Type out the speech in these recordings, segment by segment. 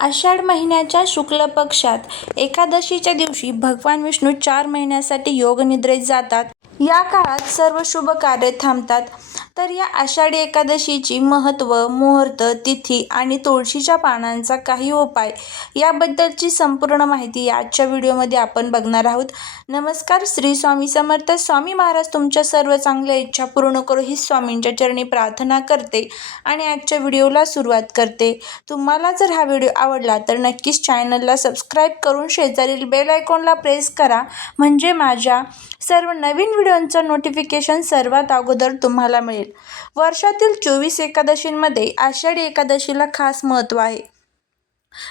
आषाढ महिन्याच्या शुक्ल पक्षात एकादशीच्या दिवशी भगवान विष्णू चार महिन्यासाठी योगनिद्रेत जातात. या काळात सर्व शुभ कार्य थांबतात. तर या आषाढी एकादशीची महत्त्व, मुहूर्त, तिथी आणि तुळशीच्या पानांचा काही उपाय याबद्दलची संपूर्ण माहिती आजच्या व्हिडिओमध्ये आपण बघणार आहोत. नमस्कार श्री स्वामी समर्थ. स्वामी महाराज तुमच्या सर्व चांगल्या इच्छा पूर्ण करू ही स्वामींच्या चरणी प्रार्थना करते आणि आजच्या व्हिडिओला सुरुवात करते. तुम्हाला जर हा व्हिडिओ आवडला तर नक्कीच चॅनलला सबस्क्राईब करून शेजारील बेल आयकॉनला प्रेस करा म्हणजे माझ्या सर्व नवीन व्हिडिओंचं नोटिफिकेशन सर्वात अगोदर तुम्हाला मिळेल. वर्षातील चोवीस एकादशींमध्ये आषाढी एकादशीला खास महत्त्व आहे.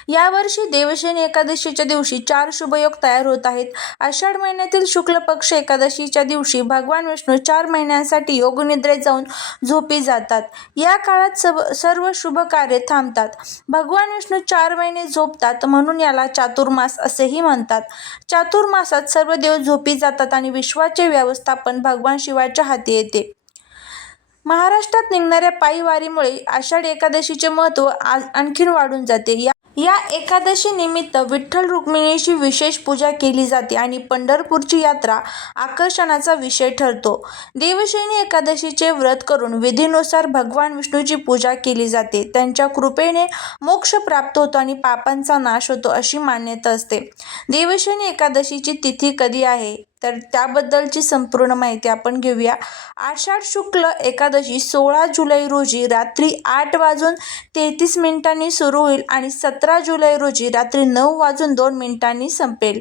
यावर्षी देवशयनी एकादशीच्या दिवशी चार शुभयोग तयार होत आहेत. आषाढ महिन्यातील शुक्ल पक्ष एकादशीच्या दिवशी भगवान विष्णू चार महिन्यांसाठी योगनिद्रेत जाऊन झोपी जातात. या काळात सर्व शुभ कार्य थांबतात. भगवान विष्णू चार महिने झोपतात म्हणून याला चातुर्मास असेही म्हणतात. चातुर्मासात सर्व देव झोपी जातात आणि विश्वाचे व्यवस्थापन भगवान शिवाच्या हाती येते. महाराष्ट्रात निघणाऱ्या पायी वारीमुळे आषाढ एकादशीचे महत्त्व आणखीन वाढून जाते. या या एकादशीनिमित्त विठ्ठल-रुक्मिणीची विशेष पूजा केली जाते आणि पंढरपूरची यात्रा आकर्षणाचा विषय ठरतो. देवशयनी एकादशीचे व्रत करून विधीनुसार भगवान विष्णूची पूजा केली जाते. त्यांच्या कृपेने मोक्ष प्राप्त होतो आणि पापांचा नाश होतो अशी मान्यता असते. देवशयनी एकादशीची तिथी कधी आहे तर त्याबद्दलची संपूर्ण माहिती आपण घेऊया. आषाढ शुक्ल एकादशी सोळा जुलै रोजी रात्री आठ वाजून तेहतीस मिनिटांनी सुरू होईल आणि सतरा जुलै रोजी रात्री नऊ वाजून दोन मिनिटांनी संपेल.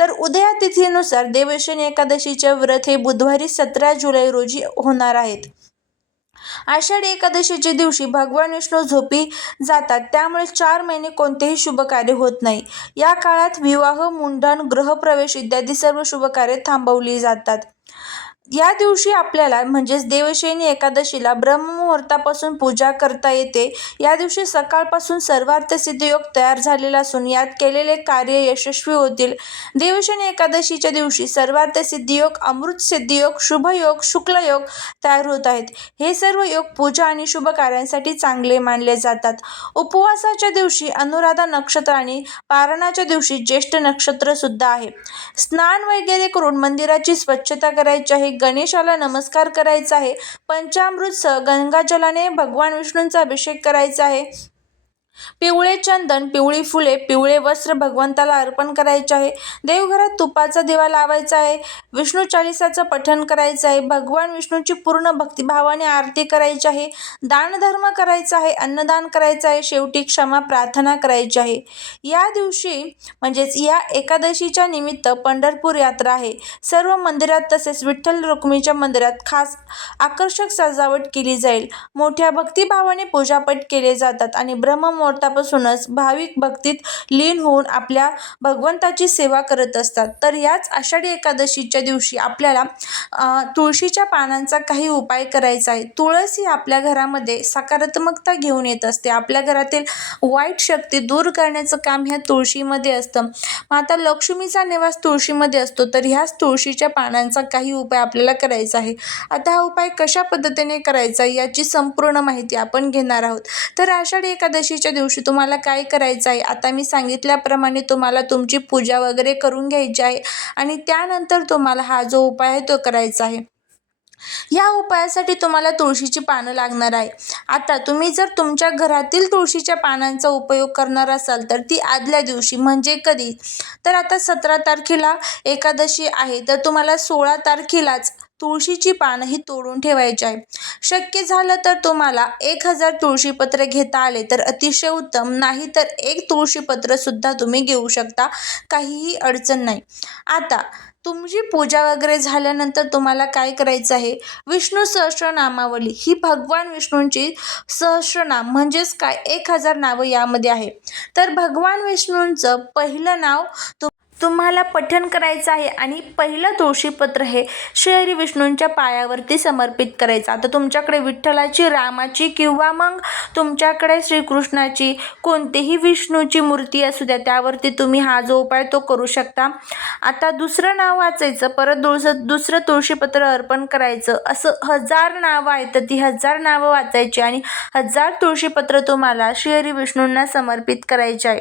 तर उदया तिथीनुसार देवशनी एकादशीचे व्रत हे बुधवारी सतरा जुलै रोजी होणार आहेत आषाढी एकादशीच्या दिवशी भगवान विष्णू झोपी जातात त्यामुळे चार महिने कोणतेही शुभ कार्य होत नाही. या काळात विवाह, मुंडन, गृहप्रवेश इत्यादी सर्व शुभकार्ये थांबवली जातात. या दिवशी आपल्याला म्हणजेच देवशयनी एकादशीला ब्रह्ममुहूर्तापासून पूजा करता येते. या दिवशी सकाळपासून सर्वार्थ सिद्धयोग तयार झालेला असून यात केलेले कार्य यशस्वी होतील. देवशयनी एकादशीच्या दिवशी सर्वार्थसिद्धी सिद्धियोग अमृत सिद्धियोग शुभयोग, शुक्ल योग तयार होत आहेत. हे सर्व योग पूजा आणि शुभ कार्यांसाठी चांगले मानले जातात. उपवासाच्या दिवशी अनुराधा नक्षत्र आणि पारणाच्या दिवशी ज्येष्ठ नक्षत्र सुद्धा आहे. स्नान वगैरे करून मंदिराची स्वच्छता करायची आहे. गणेशाला नमस्कार करायचा आहे. पंचामृत गंगाजलाने भगवान विष्णूंचा अभिषेक करायचा आहे. पिवळे चंदन, पिवळी फुले, पिवळे वस्त्र भगवंताला अर्पण करायचे आहे. देवघरात तुपाचा दिवा लावायचा आहे. विष्णू चालिसाचं पठण करायचं आहे. भगवान विष्णूची पूर्ण भक्तिभावाने आरती करायची आहे. दानधर्म करायचा आहे. अन्नदान करायचं आहे. शेवटी क्षमा प्रार्थना करायची आहे. या दिवशी म्हणजेच या एकादशीच्या निमित्त पंढरपूर यात्रा आहे. सर्व मंदिरात तसेच विठ्ठल रुक्मीच्या मंदिरात खास आकर्षक सजावट केली जाईल. मोठ्या भक्तिभावाने पूजापाठ केले जातात आणि ब्रह्म मुहूर्तापासूनच भाविक भक्तीत लीन होऊन आपल्या भगवंताची सेवा करत असतात. तर याच आषाढी एकादशीच्या दिवशी आपल्याला तुळशीच्या पानांचा काही उपाय करायचा आहे. तुळस ही आपल्या घरामध्ये सकारात्मकता घेऊन येत असते. आपल्या घरातील वाईट शक्ती दूर करण्याचं काम ह्या तुळशीमध्ये असतं. माता लक्ष्मीचा निवास तुळशीमध्ये असतो. तर ह्याच तुळशीच्या पानांचा काही उपाय आपल्याला करायचा आहे. आता हा उपाय कशा पद्धतीने करायचा याची संपूर्ण माहिती आपण घेणार आहोत. तर आषाढी एकादशीच्या दिवशी तुम्हाला काय करायचं आहे आता मी सांगितल्याप्रमाणे तुम्हाला तुमची पूजा वगैरे करून घ्यायची आहे आणि त्यानंतर तुम्हाला हा जो उपाय आहे तो करायचा आहे. या उपायासाठी तुम्हाला तुळशीची पानं लागणार आहे. आता तुम्ही जर तुमच्या घरातील तुळशीच्या पानांचा उपयोग करणार असाल तर ती आदल्या दिवशी म्हणजे कधी तर आता सतरा तारखेला एकादशी आहे तर तुम्हाला सोळा तारखेलाच तुळशीची पानंही तोडून ठेवायची आहे. शक्य झालं तर तुम्हाला एक हजार तुळशीपत्र घेता आले तर अतिशय उत्तम. नाही तर एक तुळशीपत्रसुद्धा तुम्ही घेऊ शकता. काहीही अडचण नाही. आता तुमची पूजा वगैरे झाल्यानंतर तुम्हाला काय करायचं आहे विष्णू सहस्रनामावली ही भगवान विष्णूंची सहस्रनाम म्हणजेच काय एक हजार नावं यामध्ये आहे. तर भगवान विष्णूंचं पहिलं नाव तुम तुम्हाला पठण करायचं आहे आणि पहिलं तुळशीपत्र हे श्री विष्णूंच्या पायावरती समर्पित करायचं. आता तुमच्याकडे विठ्ठलाची रामाची किंवा मग तुमच्याकडे श्रीकृष्णाची कोणतीही विष्णूची मूर्ती असू द्या त्यावरती तुम्ही हा जो उपाय तो करू शकता. आता दुसरं नाव वाचायचं परत दुळस दुसरं तुळशीपत्र अर्पण करायचं. असं हजार नावं आहेत तर ती हजार नावं वाचायची आणि हजार तुळशीपत्र तुम्हाला श्री विष्णूंना समर्पित करायचे आहे.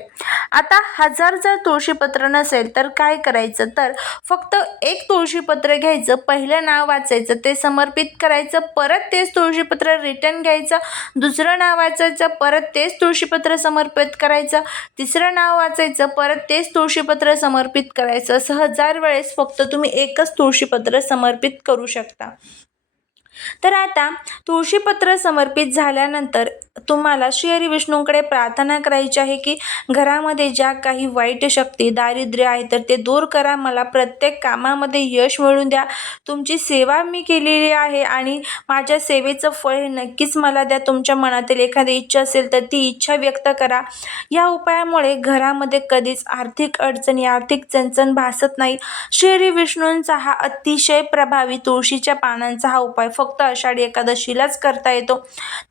आता हजार जर तुळशीपत्र नसेल तर काय करायचं? तर फक्त एक तुळशीपत्र घ्यायचं पहिलं नाव वाचायचं ते समर्पित करायचं परत तेच तुळशीपत्र रिटर्न घ्यायचं दुसरं नाव वाचायचं परत तेच तुळशीपत्र समर्पित करायचं तिसरं नाव वाचायचं परत तेच तुळशीपत्र समर्पित करायचं. असं हजार वेळेस फक्त तुम्ही एकच तुळशीपत्र समर्पित करू शकता. तर आता तुळशीपत्र समर्पित झाल्यानंतर तुम्हाला श्री हरी विष्णूंकडे प्रार्थना करायची आहे की घरामध्ये ज्या काही वाईट शक्ती दारिद्र्य आहे तर ते दूर करा. मला प्रत्येक कामामध्ये यश मिळून द्या. तुमची सेवा मी केलेली आहे आणि माझ्या सेवेचं फळ हे नक्कीच मला द्या. तुमच्या मनातील एखादी इच्छा असेल तर ती इच्छा व्यक्त करा. या उपायामुळे घरामध्ये कधीच आर्थिक अडचणी आर्थिक चणचण भासत नाही. श्री हरी विष्णूंचा हा अतिशय प्रभावी तुळशीच्या पानांचा हा उपाय फक्त आषाढी एकादशीलाच करता येतो.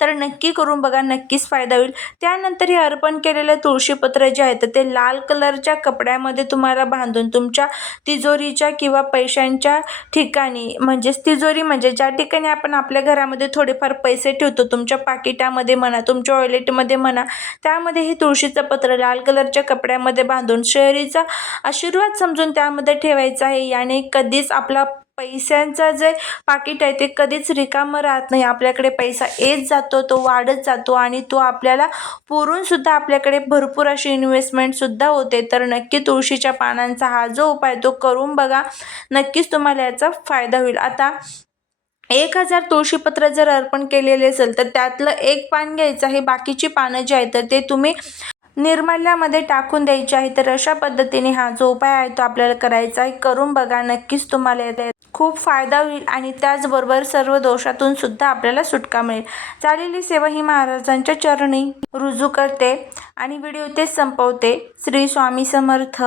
तर नक्की करून बघा. नक्कीच फायदा होईल. त्यानंतर हे अर्पण केलेलं तुळशीपत्र जे आहे तर ते लाल कलरच्या कपड्यामध्ये तुम्हाला बांधून तुमच्या तिजोरीच्या किंवा पैशांच्या ठिकाणी म्हणजेच तिजोरी म्हणजे ज्या ठिकाणी आपण आपल्या घरामध्ये थोडेफार पैसे ठेवतो तुमच्या पाकिटामध्ये म्हणा तुमच्या टॉयलेटमध्ये म्हणा त्यामध्ये हे तुळशीचं पत्र लाल कलरच्या कपड्यामध्ये बांधून शहरीचा आशीर्वाद समजून त्यामध्ये ठेवायचा आहे. याने कधीच आपला पैशांचा जे पाकिट आहे ते कधीच रिकामं राहत नाही. आपल्याकडे पैसा येत जातो तो वाढत जातो आणि तो आपल्याला पुरूनसुद्धा आपल्याकडे भरपूर अशी इन्व्हेस्टमेंटसुद्धा होते. तर नक्की तुळशीच्या पानांचा हा जो उपाय तो करून बघा. नक्कीच तुम्हाला याचा फायदा होईल. आता एक हजार तुळशीपत्र जर अर्पण केलेले असेल तर त्यातलं एक पान घ्यायचं हे बाकीची पानं जी आहेत तर ते तुम्ही निर्माल्यामध्ये टाकून द्यायची आहे तर अशा पद्धतीने हा जो उपाय आहे तो आपल्याला करायचा आहे. करून बघा नक्कीच तुम्हाला येते खूप फायदा होईल आणि त्याचबरोबर सर्व दोषातून सुद्धा आपल्याला सुटका मिळेल. झालेली सेवा ही महाराजांच्या चरणी रुजू करते आणि व्हिडिओ तेच संपवते. श्री स्वामी समर्थ.